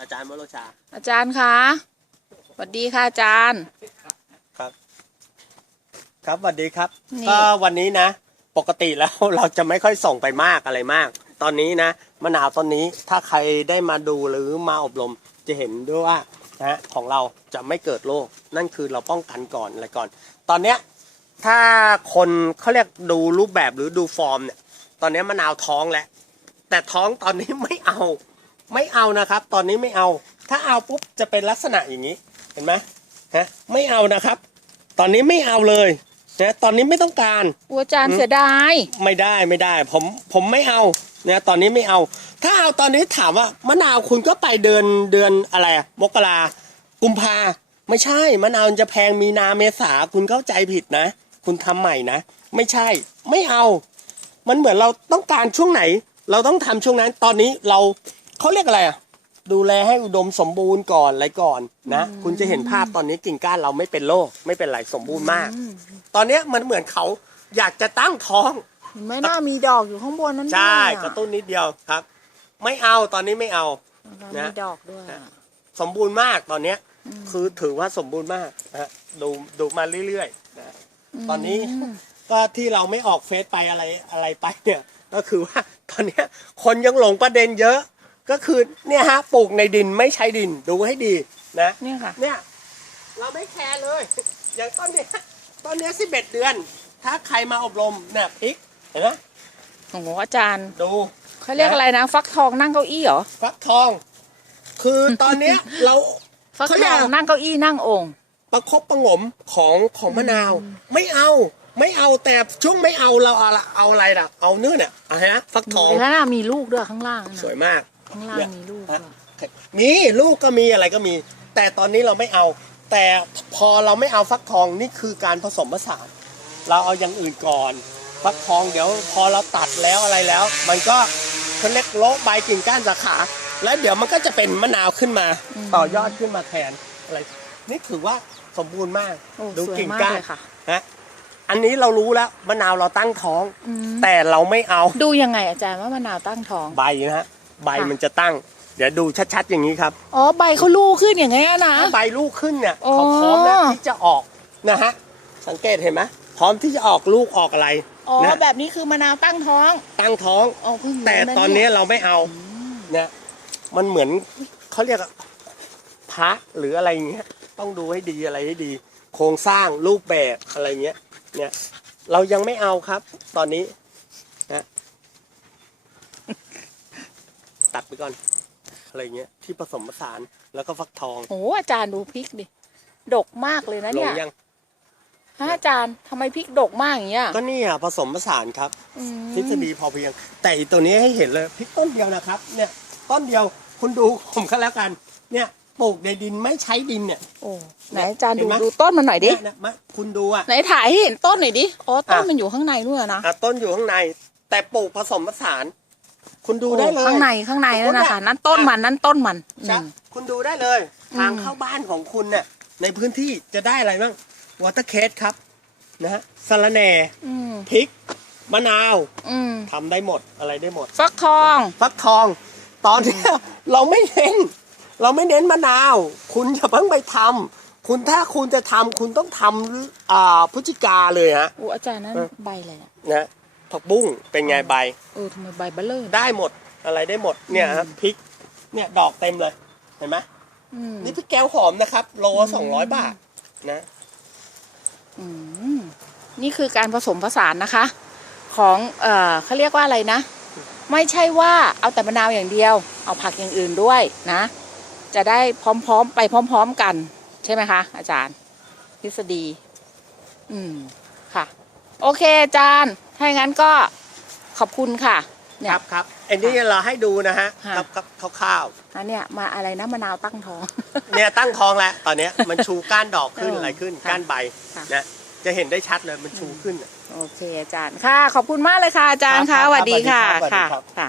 อาจารย์วโรชา อาจารย์คะสวัสดีค่ะอาจารย์ ครับ ครับสวัสดีครับ นี่ ก็วันนี้นะ ปกติแล้ว เราจะไม่ค่อยส่งไปมากอะไรมาก ตอนนี้นะมะนาวต้นนี้ถ้าใครได้มาดูหรือมาอบรมจะเห็นด้วยว่านะของเราจะไม่เกิดโรคนั่นคือเราป้องกันก่อนอะไรก่อน ตอนเนี้ยถ้าคนเขาเรียกดูรูปแบบหรือดูฟอร์มเนี่ย ตอนนี้มะนาวท้องแล้วแต่ท้องตอนนี้ไม่เอา ไม่เอานะครับ ตอนนี้ไม่เอา ถ้าเอาปุ๊บจะเป็นลักษณะอย่างนี้ เห็นไหมฮะไม่เอานะครับ ตอนนี้ไม่เอาเลยนะตอนนี้ไม่ต้องการอุยอาจารย์เสียดายไม่ได้ไม่ได้ ผมผมไม่เอานะตอนนี้ไม่เอา ถ้าเอาตอนนี้ถามว่ามะนาวคุณก็ไปเดือนเดือนอะไรอะมกรากุมภาไม่ใช่มะนาวมันจะแพงมีนาเมษาคุณเข้าใจผิดนะ คุณทำใหม่นะ ไม่ใช่ไม่เอา มันเหมือนเราต้องการช่วงไหน เราต้องทำช่วงนั้น ตอนนี้เรา เขาเรียกอะไรอะดูแลให้อุดมสมบูรณ์ก่อนอะไรก่อนนะ คุณจะเห็นภาพตอนนี้กิ่งก้านเราไม่เป็นโรคไม่เป็นไรสมบูรณ์มาก ตอนเนี้ยมันเหมือนเขาอยากจะตั้งท้อง ไม่น่ามีดอกอยู่ข้างบนนั้นใช่ด้วยกระตุ้นนิดเดียวครับ ไม่เอาตอนนี้ไม่เอาแล้วนะ มีดอกด้วยอะสมบูรณ์มากตอนเนี้ยคือถือว่าสมบูรณ์มากนะฮะดูดูมาเรื่อยๆนะ ตอนนี้ก็ที่เราไม่ออกเฟซไปอะไรอะไรไปเนี่ย ก็คือว่าตอนเนี้ยคนยังหลงประเด็นเยอะ ก็คือเนี่ยฮะปลูกในดินไม่ใช้ดินดูให้ดีนะเนี่ยค่ะ เนี่ย เราไม่แคร์เลย อย่างต้นเนี้ยต้นเนี้ยสิบเอ็ดเดือน ถ้าใครมาอบรมเนี่ยพริกเห็นไหมโอ้โหอาจารย์ดูเขาเรียกอะไรนะ ฟักทองนั่งเก้าอี้เหรอฟักทอง คือตอนเนี้ยเราฟักเขาทเรียอก งนั่งเก้าอี้นั่งโองค์ประคบประหงมของของมะนาว ไม่เอาไม่เอาแต่ช่วงไม่เอาเราเอาละเอาอะไรล่ะ เอาเนื้อเนี่ยอะไรนะฟักทอง แล้วน่ะมีลูกด้วยข้างล่างน่ะสวยมาก ข้างล่างเนี่ยมีลูกฮะด้วยมีลูกก็มีอะไรก็มี แต่ตอนนี้เราไม่เอา แต่พอเราไม่เอาฟักทองนี่คือการผสมผสานเราเอาอย่างอื่นก่อนฟักทองเดี๋ยวพอเราตัดแล้วอะไรแล้ว มันก็เขาเล็กโละใบกิ่งก้านสาขา แล้วเดี๋ยวมันก็จะเป็นมะนาวขึ้นมา ต่อยอดขึ้นมาแทนอะไรนี่ถือว่าสมบูรณ์มากโอ้ดูสวยกิ่งมากก้านเลยค่ะฮะอันนี้เรารู้แล้วมะนาวเราตั้งท้องอืมแต่เราไม่เอา ดูยังไงอาจารย์ว่ามะนาวตั้งท้องใบนะฮะ ใบค่ะมันจะตั้ง เดี๋ยวดูชัดๆ อย่างนี้ครับอ๋อใบเขาลูกขึ้นอย่างเงี้ยนะ ถ้าใบลูกขึ้นเนี่ยอ๋อ เขาพร้อมแล้วที่จะออกนะฮะสังเกตเห็นไหมพร้อมที่จะออกลูกออกอะไรอ๋อ นะแบบนี้คือมะนาวตั้งท้องตั้งท้อง อ๋อเพิ่งรู้แต่ะตอนนี้เยเราไม่เอาเนี่ยมันเหมือนเขาเรียกอะพระหรืออะไรอย่างเงี้ย ต้องดูให้ดีอะไรให้ดี โครงสร้างรูปแบบอะไรเงี้ย เนี่ย เรายังไม่เอาครับ ตอนนี้นะ ตัดไปก่อน อะไรเงี้ยที่ผสมผสานแล้วก็ฟักทองโอ้โหอาจารย์ดูพริกดิดกมากเลยนะลเนี่งยยังฮะอาจารย์ทำไมพริกดกมากอย่างเงี้ยก็นี่อะผสมผสานครับ อืมทฤษฎีพอเพียง แต่อีตัวนี้ให้เห็นเลยพริกต้นเดียวนะครับ เนี่ยต้นเดียวคุณดูผมก็แล้วกัน เนี่ยปลูกในดินไม่ใช้ดินเนี่ย โอ้ไหนอาจารย์เห็ดูนไหม ดูต้นมันหน่อยดิเนี่ยนะมะคุณดูอะ ไหนถ่ายให้เห็นต้นหน่อยดิอ๋อต้นอะ มันอยู่ข้างในด้วยนะอะต้นอยู่ข้างใน แต่ปลูกผสมผสาน คุณดูได้เลย ข้างในข้างในนั่นนะคะนั่นต้นมันนั่นต้นมันอืใช่มคุณดูได้เลยอืมทางเข้าบ้านของคุณเนี่ยในพื้นที่จะได้อะไรบ้างวอเตอร์เคสครับนะฮะสะระแหน่อืมพริกมะนาวอืมทำได้หมดอะไรได้หมด ฟักทอง ฟักทอง ตอนเนี้ยเราไม่เน้น เราไม่เน้นมะนาว คุณอย่าเพิ่งไปทำคุณถ้าคุณจะทำคุณต้องทำอ่าพฤศจิกาเลยฮะ อู้อาจารย์นั่นเออ ใบอะไรอะนะ ผักบุ้งเป็นไงใบ เออทำไมใบเบลเลอร์ได้หมดอะไรได้หมดเนี่ยครับพริกเนี่ยดอกเต็มเลยเห็นไหมอืมนี่พริกแก้วหอมนะครับ โลสองร้อยบาทนะอืมนี่คือการผสมผสานนะคะ ของเอ่อเขาเรียกว่าอะไรนะ ไม่ใช่ว่าเอาแต่มะนาวอย่างเดียว เอาผักอย่างอื่นด้วยนะ จะได้พร้อมๆไปพร้อม ๆกัน ใช่ไหมคะ อาจารย์ ทฤษฎี อืมค่ะ โอเคอาจารย์ ถ้าอย่างนั้นก็ขอบคุณค่ะ เนี่คย รับครับอันนี้เราให้ดูนะฮะค่ะ ครับครับคร่าวอันเนี้ยมาอะไรนะมะนาวตั้งท้อง ๆเนี่ยตั้งท้องแล้วตอนเนี้ยมันชูก้านดอกขึ้นเออออะไรขึ้นค่ะก้านใบค่ะ นะจะเห็นได้ชัดเลยมันชูขึ้น โอเคอาจารย์ค่ะ ขอบคุณมากเลยค่ะอาจารย์ครัค่ะบสวัสดีค่ะสวัสดีค่ะครับ ค่ะ